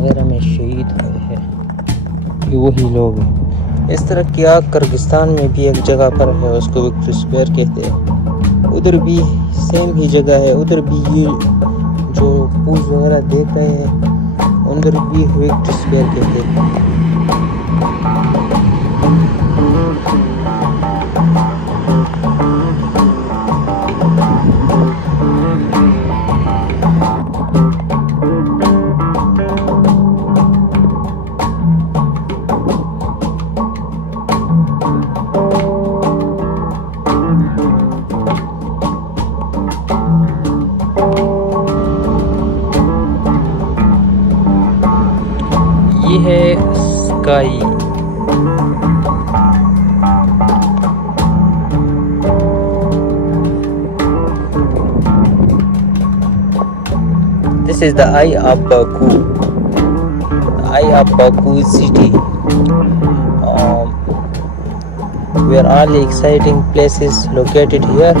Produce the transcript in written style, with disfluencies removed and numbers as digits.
वगैरह में शहीद हुए हैं, ये वही लोग हैं। इस तरह क्या किर्गिस्तान में भी एक जगह पर है, उसको विक्ट्री स्क्वायर कहते हैं। उधर भी सेम ही जगह है, उधर भी ये जो पूज वगैरह देख रहे हैं उधर भी विक्ट्री स्क्वायर कहते हैं। ये है sky. This is the eye of Baku, the eye of Baku city, where all the exciting places located here.